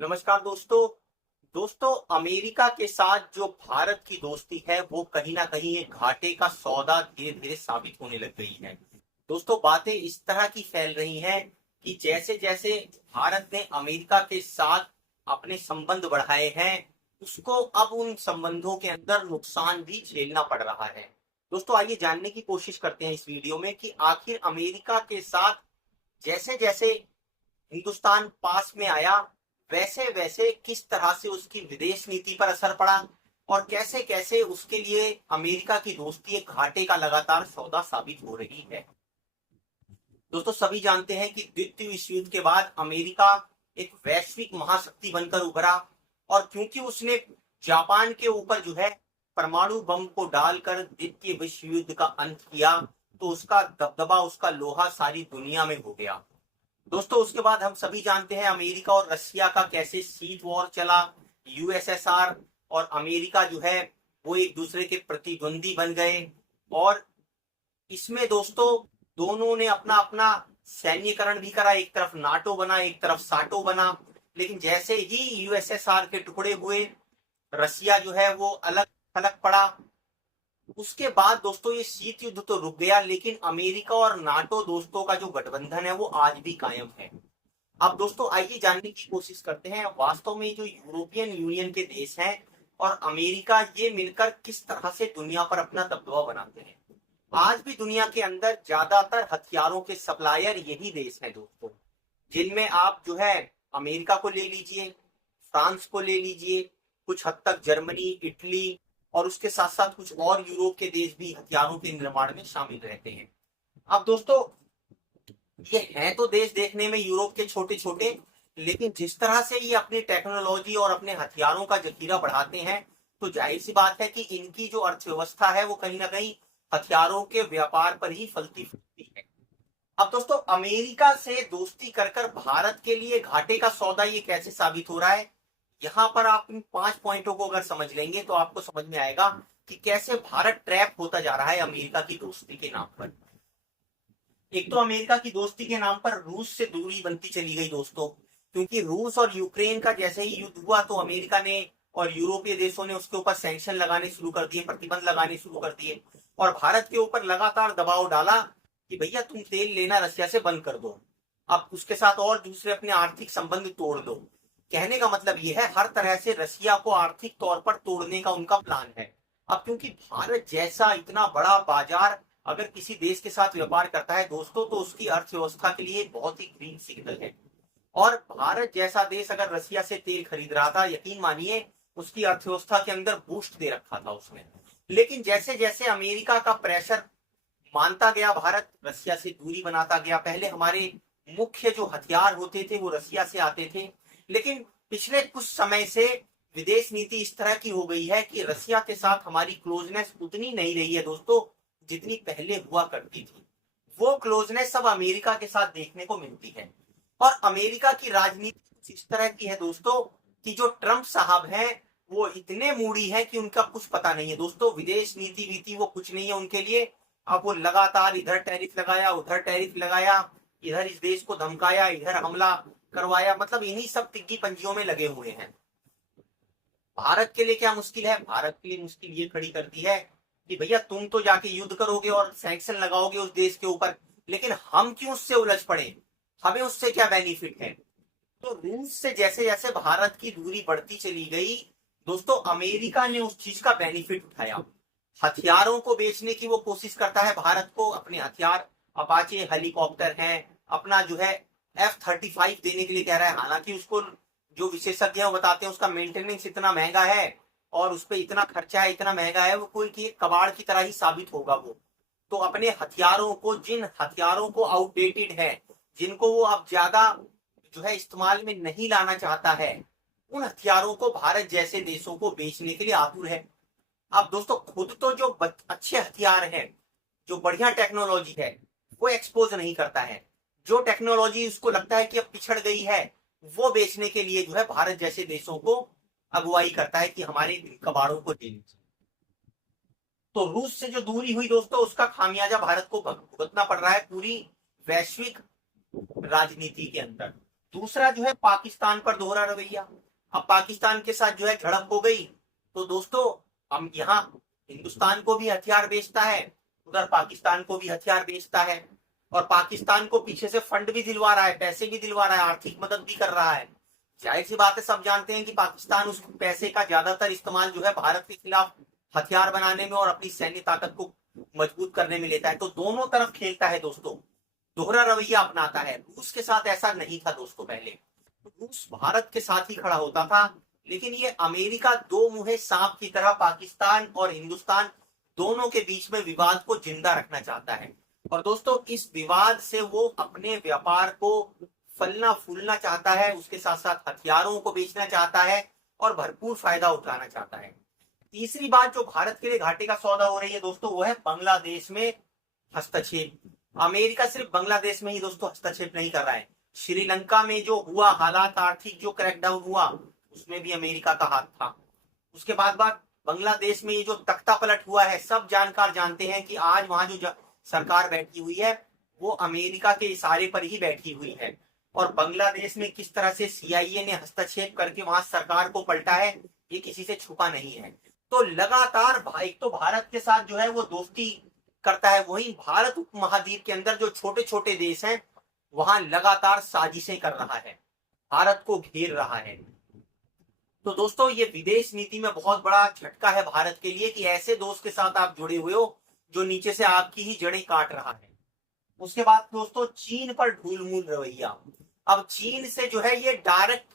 नमस्कार दोस्तों अमेरिका के साथ जो भारत की दोस्ती है वो कहीं ना कहीं एक घाटे का सौदा धीरे धीरे साबित होने लग गई है। दोस्तों बातें इस तरह की फैल रही हैं कि जैसे जैसे भारत ने अमेरिका के साथ अपने संबंध बढ़ाए हैं उसको अब उन संबंधों के अंदर नुकसान भी झेलना पड़ रहा है। दोस्तों आइए जानने की कोशिश करते हैं इस वीडियो में कि आखिर अमेरिका के साथ जैसे जैसे हिंदुस्तान पास में आया वैसे वैसे किस तरह से उसकी विदेश नीति पर असर पड़ा और कैसे कैसे उसके लिए अमेरिका की दोस्ती एक घाटे का लगातार सौदा साबित हो रही है। दोस्तों सभी जानते हैं कि द्वितीय विश्व युद्ध के बाद अमेरिका एक वैश्विक महाशक्ति बनकर उभरा और क्योंकि उसने जापान के ऊपर जो है परमाणु बम को डालकर द्वितीय विश्व युद्ध का अंत किया तो उसका दबदबा उसका लोहा सारी दुनिया में हो गया। दोस्तों उसके बाद हम सभी जानते हैं अमेरिका और रशिया का कैसे शीत वॉर चला। यूएसएसआर और अमेरिका जो है वो एक दूसरे के प्रतिद्वंदी बन गए और इसमें दोस्तों दोनों ने अपना अपना सैन्यकरण भी करा। एक तरफ नाटो बना एक तरफ साटो बना। लेकिन जैसे ही यूएसएसआर के टुकड़े हुए रशिया जो है वो अलग थलग पड़ा। उसके बाद दोस्तों ये शीत युद्ध तो रुक गया लेकिन अमेरिका और नाटो दोस्तों का जो गठबंधन है वो आज भी कायम है। अब दोस्तों आइए जानने की कोशिश करते हैं वास्तव में जो यूरोपियन यूनियन के देश हैं और अमेरिका ये मिलकर किस तरह से दुनिया पर अपना दबदबा बनाते हैं। आज भी दुनिया के अंदर ज्यादातर हथियारों के सप्लायर यही देश हैं दोस्तों, जिनमें आप जो है अमेरिका को ले लीजिए, फ्रांस को ले लीजिए, कुछ हद तक जर्मनी, इटली और उसके साथ साथ कुछ और यूरोप के देश भी हथियारों के निर्माण में शामिल रहते हैं। अब दोस्तों ये हैं तो देश देखने में यूरोप के छोटे छोटे, लेकिन जिस तरह से ये अपनी टेक्नोलॉजी और अपने हथियारों का जखीरा बढ़ाते हैं तो जाहिर सी बात है कि इनकी जो अर्थव्यवस्था है वो कहीं ना कहीं हथियारों के व्यापार पर ही फलती फूलती है। अब दोस्तों अमेरिका से दोस्ती कर कर भारत के लिए घाटे का सौदा ये कैसे साबित हो रहा है, यहाँ पर आप इन 5 पॉइंटों को अगर समझ लेंगे तो आपको समझ में आएगा कि कैसे भारत ट्रैप होता जा रहा है अमेरिका की दोस्ती के नाम पर। एक तो अमेरिका की दोस्ती के नाम पर रूस से दूरी बनती चली गई दोस्तों, क्योंकि रूस और यूक्रेन का जैसे ही युद्ध हुआ तो अमेरिका ने और यूरोपीय देशों ने उसके ऊपर सैंक्शन लगाने शुरू कर दिए, प्रतिबंध लगाने शुरू कर दिए और भारत के ऊपर लगातार दबाव डाला कि भैया तुम तेल लेना रशिया से बंद कर दो, अब उसके साथ और दूसरे अपने आर्थिक संबंध तोड़ दो। कहने का मतलब यह है हर तरह से रशिया को आर्थिक तौर पर तोड़ने का उनका प्लान है। अब क्योंकि भारत जैसा इतना बड़ा बाजार अगर किसी देश के साथ व्यापार करता है दोस्तों तो उसकी अर्थव्यवस्था के लिए बहुत ही ग्रीन सिग्नल है। और भारत जैसा देश अगर रशिया से तेल खरीद रहा था यकीन मानिए उसकी अर्थव्यवस्था के अंदर बूस्ट दे रखा था उसने। लेकिन जैसे जैसे अमेरिका का प्रेशर मानता गया भारत रशिया से दूरी बनाता गया। पहले हमारे मुख्य जो हथियार होते थे वो रशिया से आते थे, लेकिन पिछले कुछ समय से विदेश नीति इस तरह की हो गई है कि रशिया के साथ हमारी क्लोजनेस उतनी नहीं रही है दोस्तों जितनी पहले हुआ करती थी। वो क्लोजनेस सब अमेरिका के साथ देखने को मिलती है। और अमेरिका की राजनीति इस तरह की है दोस्तों कि जो ट्रंप साहब हैं वो इतने मूडी है कि उनका कुछ पता नहीं है दोस्तों। विदेश नीति वीति वो कुछ नहीं है उनके लिए। अब वो लगातार इधर टैरिफ लगाया उधर टैरिफ लगाया, इधर इस देश को धमकाया इधर हमला करवाया, मतलब इन्हीं सब तिग्गी पंजियों में लगे हुए हैं। भारत के लिए क्या मुश्किल है, भारत के लिए मुश्किल ये खड़ी करती है कि भैया तुम तो जाके युद्ध करोगे और सैंक्शन लगाओगे उस देश के ऊपर, लेकिन हम क्यों उससे उलझ पड़े, हमें उससे क्या बेनिफिट है। तो रूस से जैसे जैसे भारत की दूरी बढ़ती चली गई दोस्तों अमेरिका ने उस चीज का बेनिफिट उठाया। हथियारों को बेचने की वो कोशिश करता है भारत को, अपने हथियार अपाचे हेलीकॉप्टर हैं, अपना जो है F-35 देने के लिए कह रहा है। हालांकि उसको जो विशेषज्ञ हैं बताते हैं उसका मेंटेनेंस इतना महंगा है और उस पर इतना खर्चा है इतना महंगा है वो कोई की कबाड़ की तरह ही साबित होगा वो। तो अपने हथियारों को, जिन हथियारों को आउटडेटेड है, जिनको वो अब ज्यादा जो है इस्तेमाल में नहीं लाना चाहता है, उन हथियारों को भारत जैसे देशों को बेचने के लिए आतुर है। अब दोस्तों खुद तो जो अच्छे हथियार हैं, जो बढ़िया टेक्नोलॉजी है वो एक्सपोज नहीं करता है। जो टेक्नोलॉजी उसको लगता है कि अब पिछड़ गई है वो बेचने के लिए जो है भारत जैसे देशों को अगुवाई करता है कि हमारे कबाड़ों को दे दीजिए। तो रूस से जो दूरी हुई दोस्तों उसका खामियाजा भारत को भुगतना पड़ रहा है पूरी वैश्विक राजनीति के अंदर। दूसरा जो है पाकिस्तान पर दोहरा रवैया। अब पाकिस्तान के साथ जो है झड़प हो गई तो दोस्तों हम यहाँ हिंदुस्तान को भी हथियार बेचता है, उधर पाकिस्तान को भी हथियार बेचता है, और पाकिस्तान को पीछे से फंड भी दिलवा रहा है, पैसे भी दिलवा रहा है, आर्थिक मदद भी कर रहा है। जाहिर सी बात है, सब जानते हैं कि पाकिस्तान उस पैसे का ज्यादातर इस्तेमाल जो है भारत के खिलाफ हथियार बनाने में और अपनी सैन्य ताकत को मजबूत करने में लेता है। तो दोनों तरफ खेलता है दोस्तों, दोहरा रवैया अपनाता है। रूस के साथ ऐसा नहीं था दोस्तों, पहले रूस भारत के साथ ही खड़ा होता था, लेकिन ये अमेरिका दो मुहे सांप की तरह पाकिस्तान और हिंदुस्तान दोनों के बीच में विवाद को जिंदा रखना चाहता है। और दोस्तों इस विवाद से वो अपने व्यापार को फलना फूलना चाहता है, उसके साथ साथ हथियारों को बेचना चाहता है और भरपूर फायदा उठाना चाहता है। तीसरी बात जो भारत के लिए घाटे का सौदा हो रही है दोस्तों, वो है बांग्लादेश में हस्तक्षेप। अमेरिका सिर्फ बांग्लादेश में ही दोस्तों हस्तक्षेप नहीं कर रहा है, श्रीलंका में जो हुआ हालात, आर्थिक जो क्रैकडाउन हुआ, उसमें भी अमेरिका का हाथ था। उसके बाद बांग्लादेश में ये जो तख्ता पलट हुआ है, सब जानकार जानते हैं कि आज वहां जो सरकार बैठी हुई है वो अमेरिका के इशारे पर ही बैठी हुई है। और बांग्लादेश में किस तरह से सीआईए ने हस्तक्षेप करके वहां सरकार को पलटा है, ये किसी से छुपा नहीं है। तो लगातार एक तो भारत के साथ जो है वो दोस्ती करता है, वही भारत उपमहाद्वीप के अंदर जो छोटे छोटे देश हैं वहां लगातार साजिशें कर रहा है, भारत को घेर रहा है। तो दोस्तों ये विदेश नीति में बहुत बड़ा झटका है भारत के लिए कि ऐसे दोस्त के साथ आप जुड़े हुए हो जो नीचे से आपकी ही जड़ें काट रहा है। उसके बाद दोस्तों चीन पर ढूलमूल रवैया। अब चीन से जो है ये डायरेक्ट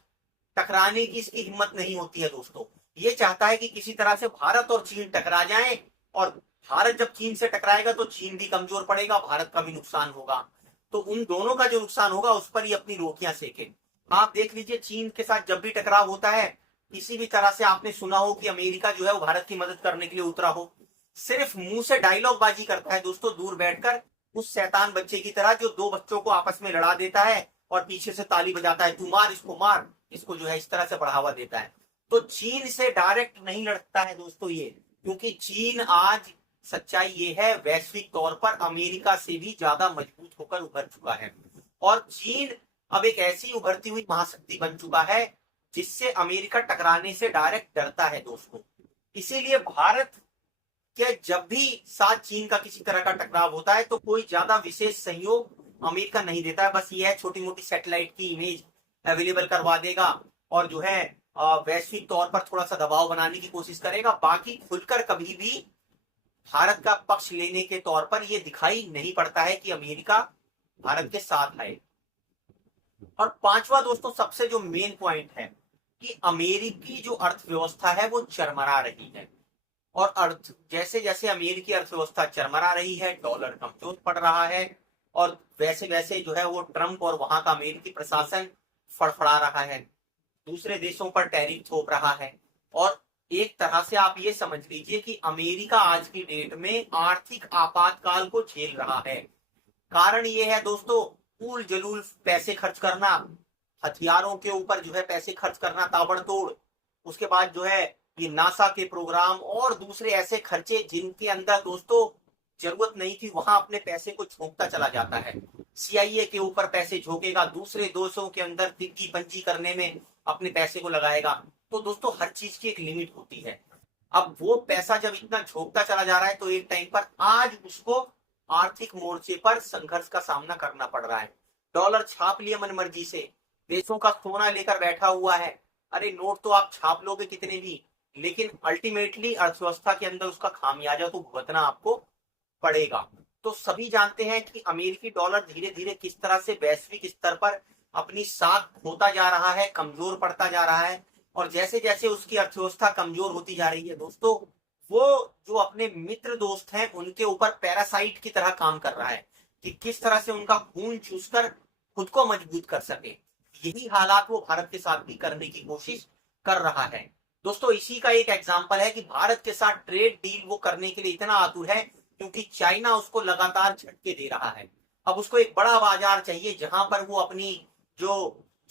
टकराने की इसकी हिम्मत नहीं होती है दोस्तों, ये चाहता है कि किसी तरह से भारत और चीन टकरा जाएं, और भारत जब चीन से टकराएगा तो चीन भी कमजोर पड़ेगा, भारत का भी नुकसान होगा। तो उन दोनों का जो नुकसान होगा उस पर ही अपनी रोटियां सेके। आप देख लीजिए चीन के साथ जब भी टकराव होता है, किसी भी तरह से आपने सुना हो कि अमेरिका जो है वो भारत की मदद करने के लिए उतरा हो, सिर्फ मुंह से डायलॉग बाजी करता है दोस्तों, दूर बैठकर उस शैतान बच्चे की तरह जो दो बच्चों को आपस में लड़ा देता है और पीछे से ताली बजाता है, तू मार इसको जो है इस तरह से बढ़ावा देता है। तो चीन से डायरेक्ट नहीं लड़ता है दोस्तों ये, क्योंकि चीन आज सच्चाई ये है वैश्विक तौर पर अमेरिका से भी ज्यादा मजबूत होकर उभर चुका है, और चीन अब एक ऐसी उभरती हुई महाशक्ति बन चुका है जिससे अमेरिका टकराने से डायरेक्ट डरता है दोस्तों। इसीलिए भारत के जब भी साथ चीन का किसी तरह का टकराव होता है तो कोई ज्यादा विशेष सहयोग अमेरिका नहीं देता है, बस ये है छोटी मोटी सैटेलाइट की इमेज अवेलेबल करवा देगा और जो है वैश्विक तौर पर थोड़ा सा दबाव बनाने की कोशिश करेगा। बाकी खुलकर कभी भी भारत का पक्ष लेने के तौर पर यह दिखाई नहीं पड़ता है कि अमेरिका भारत के साथ है। और पांचवा दोस्तों सबसे जो मेन पॉइंट है कि अमेरिकी जो अर्थव्यवस्था है वो चरमरा रही है, और जैसे जैसे अमेरिकी अर्थव्यवस्था चरमरा रही है, डॉलर कमजोर पड़ रहा है, और वैसे वैसे जो है वो ट्रंप और वहां का अमेरिकी प्रशासन फड़फड़ा रहा है, दूसरे देशों पर टैरिफ थोप रहा है। और एक तरह से आप ये समझ लीजिए कि अमेरिका आज की डेट में आर्थिक आपातकाल को झेल रहा है। कारण ये है दोस्तों, फूल जलूल पैसे खर्च करना, हथियारों के ऊपर जो है पैसे खर्च करना ताबड़तोड़, उसके बाद जो है ये नासा के प्रोग्राम और दूसरे ऐसे खर्चे जिनके अंदर दोस्तों जरूरत नहीं थी, वहां अपने पैसे को झोंकता चला जाता है। सीआईए के ऊपर पैसे झोंकेगा, दूसरे देशों के अंदर तिग्गी पंची करने में अपने पैसे को लगाएगा। तो दोस्तों हर चीज की एक लिमिट होती है। अब वो पैसा जब इतना झोंकता चला जा रहा है तो एक टाइम पर आज उसको आर्थिक मोर्चे पर संघर्ष का सामना करना पड़ रहा है। डॉलर छाप लिए मनमर्जी से, देशों का सोना लेकर बैठा हुआ है। अरे नोट तो आप छाप लोगे कितने भी, लेकिन अल्टीमेटली अर्थव्यवस्था के अंदर उसका खामियाजा तो भुगतना आपको पड़ेगा। तो सभी जानते हैं कि अमेरिकी डॉलर धीरे धीरे किस तरह से वैश्विक स्तर पर अपनी साख खोता जा रहा है, कमजोर पड़ता जा रहा है, और जैसे जैसे उसकी अर्थव्यवस्था कमजोर होती जा रही है दोस्तों, वो जो अपने मित्र दोस्त हैं उनके ऊपर पैरासाइट की तरह काम कर रहा है कि किस तरह से उनका खून चूसकर खुद को मजबूत कर सके। यही हालात वो भारत के साथ भी करने की कोशिश कर रहा है दोस्तों। इसी का एक एग्जाम्पल है कि भारत के साथ ट्रेड डील वो करने के लिए इतना आतुर है क्योंकि चाइना उसको लगातार झटके दे रहा है। अब उसको एक बड़ा बाजार चाहिए जहां पर वो अपनी जो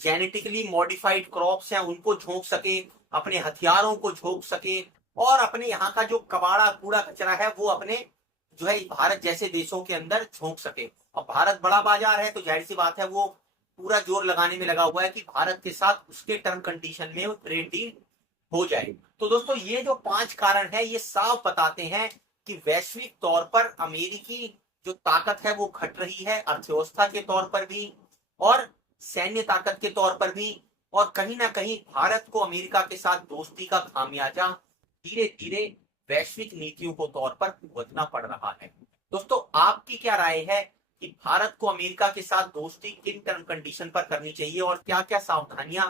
जेनेटिकली मॉडिफाइड क्रॉप्स हैं उनको झोंक सके, अपने हथियारों को झोंक सके, और अपने यहाँ का जो कबाड़ा कूड़ा कचरा है वो अपने जो है भारत जैसे देशों के अंदर झोंक सके। और भारत बड़ा बाजार है तो जाहिर सी बात है वो पूरा जोर लगाने में लगा हुआ है कि भारत के साथ उसके टर्म कंडीशन में ट्रेड डील हो जाए। तो दोस्तों ये जो 5 कारण है ये साफ बताते हैं कि वैश्विक तौर पर अमेरिकी जो ताकत है वो घट रही है, अर्थव्यवस्था के तौर पर भी और सैन्य ताकत के तौर पर भी। और कहीं ना कहीं भारत को अमेरिका के साथ दोस्ती का खामियाजा धीरे धीरे वैश्विक नीतियों को तौर पर भुगतना पड़ रहा है। दोस्तों आपकी क्या राय है कि भारत को अमेरिका के साथ दोस्ती किन टर्म कंडीशन पर करनी चाहिए और क्या क्या सावधानियां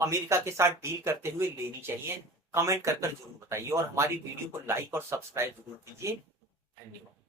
अमेरिका के साथ डील करते हुए लेनी चाहिए? कमेंट कर जरूर बताइए और हमारी वीडियो को लाइक और सब्सक्राइब जरूर कीजिए। धन्यवाद।